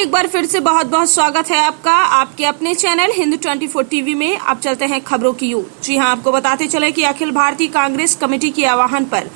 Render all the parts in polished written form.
एक बार फिर से बहुत बहुत स्वागत है आपका आपके अपने चैनल हिंदू 24 टीवी में। अब चलते हैं खबरों की ओर। जी हां, आपको बताते चले कि अखिल भारतीय कांग्रेस कमेटी के आह्वान पर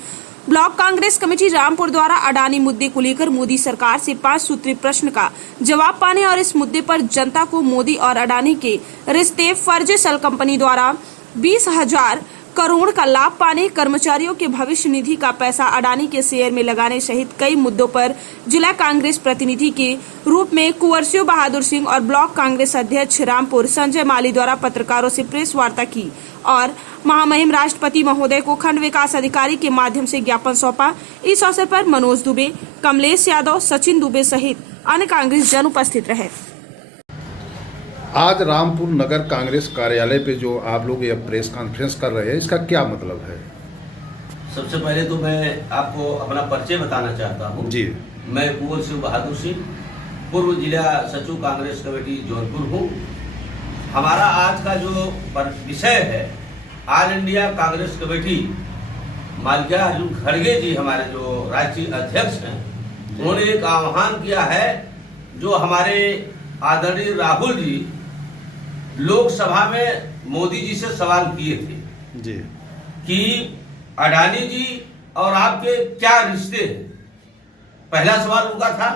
ब्लॉक कांग्रेस कमेटी रामपुर द्वारा अडानी मुद्दे को लेकर मोदी सरकार से 5 सूत्रीय प्रश्न का जवाब पाने और इस मुद्दे पर जनता को मोदी और अडानी के रिश्ते फर्जी सेल कंपनी द्वारा 20,000 करोड़ का लाभ पाने, कर्मचारियों के भविष्य निधि का पैसा अडानी के शेयर में लगाने सहित कई मुद्दों पर जिला कांग्रेस प्रतिनिधि के रूप में कुंवर शिव बहादुर सिंह और ब्लॉक कांग्रेस अध्यक्ष रामपुर संजय माली द्वारा पत्रकारों से प्रेस वार्ता की और महामहिम राष्ट्रपति महोदय को खंड विकास अधिकारी के माध्यम से ज्ञापन सौंपा। इस अवसर पर मनोज दुबे, कमलेश यादव, सचिन दुबे सहित अन्य कांग्रेस जन उपस्थित रहे। आज रामपुर नगर कांग्रेस कार्यालय पे जो आप लोग ये प्रेस कॉन्फ्रेंस कर रहे हैं, इसका क्या मतलब है? सबसे पहले तो मैं आपको अपना परिचय बताना चाहता हूँ जी। मैं कुंवर शिव बहादुर सिंह, पूर्व जिला सचिव कांग्रेस कमेटी जौनपुर हूँ। हमारा आज का जो विषय है, ऑल इंडिया कांग्रेस कमेटी मालिका अर्जुन खड़गे जी, हमारे जो राष्ट्रीय अध्यक्ष हैं, उन्होंने एक आह्वान किया है। जो हमारे आदरणीय राहुल जी लोकसभा में मोदी जी से सवाल किए थे जी कि अडानी जी और आपके क्या रिश्ते हैं। पहला सवाल उनका था।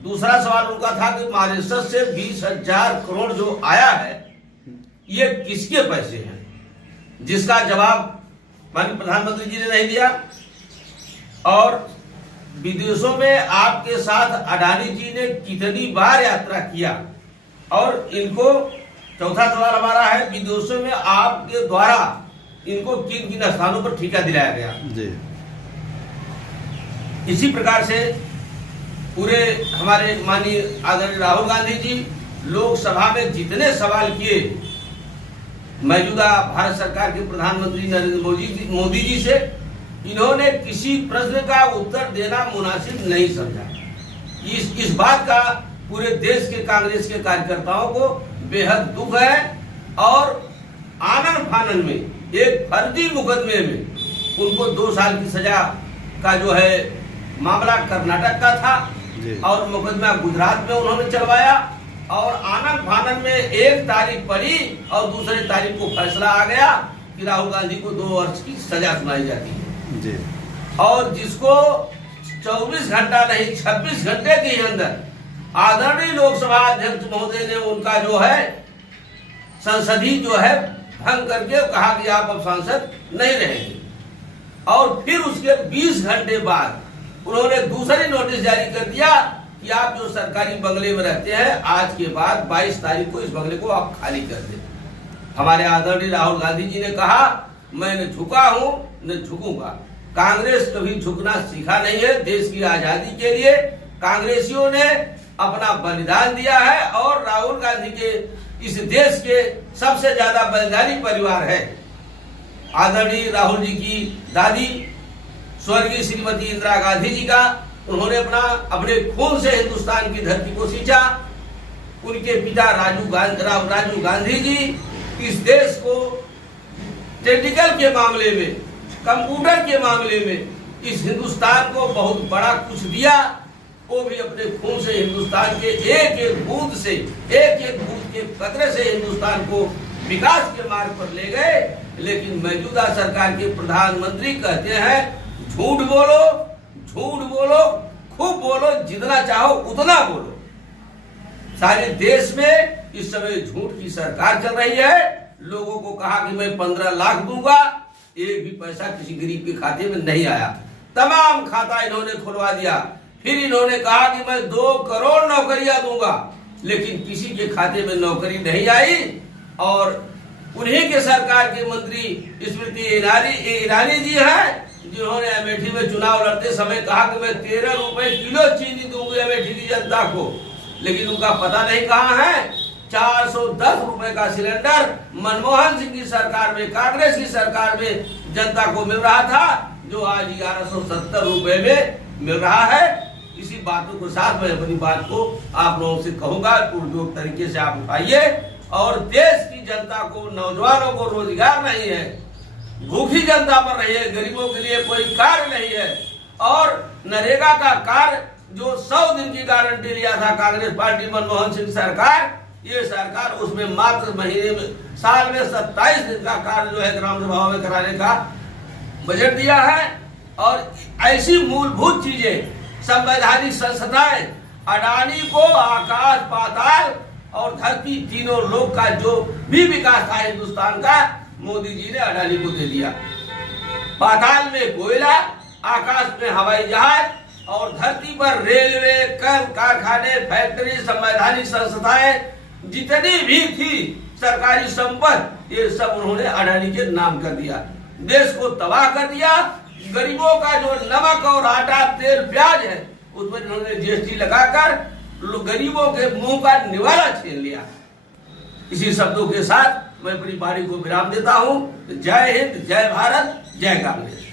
दूसरा सवाल उनका था कि मॉरिशस से 20,000 करोड़ जो आया है, ये किसके पैसे हैं, जिसका जवाब माननीय प्रधानमंत्री जी ने नहीं दिया। और विदेशों में आपके साथ अडानी जी ने कितनी बार यात्रा किया। और इनको चौथा सवाल हमारा है, विदेशों में आपके द्वारा इनको किन किन स्थानों पर ठेका दिलाया गया जी। इसी प्रकार से पूरे हमारे माननीय आदरणीय राहुल गांधी जी लोकसभा में जितने सवाल किए मौजूदा भारत सरकार के प्रधानमंत्री नरेंद्र मोदी जी से, इन्होंने किसी प्रश्न का उत्तर देना मुनासिब नहीं समझा। इस बात का पूरे देश के कांग्रेस के कार्यकर्ताओं को बेहद दुख है। और आनन फानन में एक फर्जी मुकदमे में उनको 2 साल की सजा का जो है मामला कर्नाटक का था और मुकदमा गुजरात में उन्होंने चलवाया। और आनन फानन में 1 तारीख पड़ी और दूसरे तारीख को फैसला आ गया कि राहुल गांधी को 2 वर्ष की सजा सुनाई जाती है जी। और जिसको 24 घंटा नहीं 26 घंटे के अंदर आदरणीय लोकसभा अध्यक्ष महोदय ने उनका जो है संसदीय जो है भंग करके कहा कि आप अब सांसद नहीं रहेंगे। और फिर उसके 20 घंटे बाद उन्होंने दूसरी नोटिस जारी कर दिया कि आप जो सरकारी बंगले में रहते हैं, आज के बाद 22 तारीख को इस बंगले को आप खाली कर दें। हमारे आदरणीय राहुल गांधी जी ने कहा, मैं न झुका हूं न झुकूंगा। कांग्रेस कभी झुकना सीखा नहीं है। देश की आजादी के लिए कांग्रेसियों ने अपना बलिदान दिया है और राहुल गांधी के इस देश के सबसे ज्यादा बलिदानी परिवार है। आदरणीय राहुल जी की दादी स्वर्गीय श्रीमती इंदिरा गांधी जी का, उन्होंने अपने खून से हिंदुस्तान की धरती को सींचा। उनके पिता राजू गांधी जी इस देश को टेक्निकल के मामले में, कंप्यूटर के मामले में इस हिंदुस्तान को बहुत बड़ा कुछ दिया। वो भी अपने खून से हिंदुस्तान के एक एक बूंद के कतरे से हिंदुस्तान को विकास के मार्ग पर ले गए। लेकिन मौजूदा सरकार के प्रधानमंत्री कहते हैं झूठ बोलो, खूब बोलो, जितना चाहो उतना बोलो। सारे देश में इस समय झूठ की सरकार चल रही है। लोगों को कहा कि मैं 15 लाख दूंगा, एक भी पैसा किसी गरीब के खाते में नहीं आया। तमाम खाता इन्होंने खुलवा दिया। फिर इन्होंने कहा कि मैं 2 करोड़ नौकरियां दूंगा, लेकिन किसी के खाते में नौकरी नहीं आई। और उन्हीं के सरकार के मंत्री स्मृति ईरानी जी हैं, जिन्होंने अमेठी में चुनाव लड़ते समय कहा कि मैं 13 रुपए किलो चीनी दूंगी अमेठी की जनता को। लेकिन उनका पता नहीं कहाँ है। 410 रुपए का सिलेंडर मनमोहन सिंह की सरकार में, कांग्रेस की सरकार में जनता को मिल रहा था, जो आज 1170 रुपए में मिल रहा है। इसी बातों के साथ मैं अपनी बात को आप लोगों से कहूंगा, पुरजोर तरीके से आप उठाइए। और देश की जनता को, नौजवानों को रोजगार नहीं है, भूखी जनता पर रही है, गरीबों के लिए कोई कार्य नहीं है। और नरेगा का कार्य जो 100 दिन की गारंटी लिया था कांग्रेस पार्टी मनमोहन सिंह सरकार, ये सरकार उसमें मात्र महीने में साल में 27 दिन का कार्य जो है ग्राम सभाओं में कराने का बजट दिया है। और ऐसी मूलभूत चीजें, संवैधानिक संस्थाएं, अडानी को आकाश पाताल और धरती तीनों लोक का जो भी विकास था हिंदुस्तान का, मोदी जी ने अडानी को दे दिया। पाताल में कोयला, आकाश में हवाई जहाज और धरती पर रेलवे, कारखाने, फैक्ट्री, संवैधानिक संस्थाएं जितनी भी थी सरकारी संपत्ति, ये सब उन्होंने अडानी के नाम कर दिया। देश को तबाह कर दिया। गरीबों का जो नमक और आटा, तेल, प्याज है, उस पर इन्होंने जीएसटी लगाकर गरीबों के मुंह का निवाला छीन लिया। इसी शब्दों के साथ मैं अपनी बारी को विराम देता हूं। जय हिंद, जय भारत, जय कांग्रेस।